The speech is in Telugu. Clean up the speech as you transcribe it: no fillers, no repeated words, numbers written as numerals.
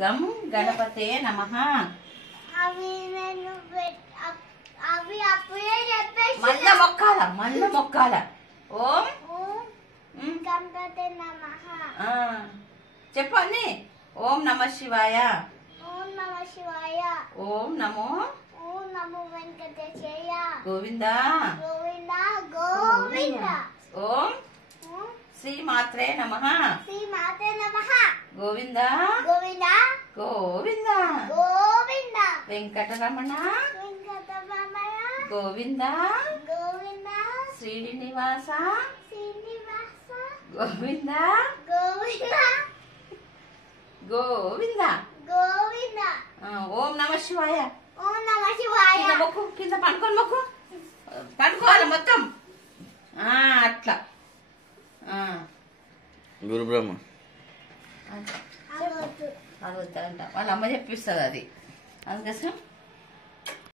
గం గణపతే నమః. మళ్ళా మొక్కాల. ఓం గణపతే నమః. చెప్పండి. ఓం నమ శివాయ. ఓం నమ శివాయ. ఓం నమో వెంకటేశాయ. గోవింద గోవింద గోవింద. ఓం శ్రీ మాత్రే నమః. శ్రీ మాతే నమః. గోవింద గోవింద గోవింద. గోవింద. వెంకటరమణ వెంకటరమణ. గోవింద గోవింద. శ్రీనివాస శ్రీనివాస. గోవింద గోవింద గోవింద. గోవింద. ఓం నమ శివాయ. ఓం నమ శివాయ. కింద మొక్కు, కింద పండుకొని మొక్కు. పండుకోవాలి మొత్తం అట్లా. గురు బ్రహ్మ అదొద్దంట వాళ్ళ అమ్మ చెప్పిస్తుంది అది అందుకోసం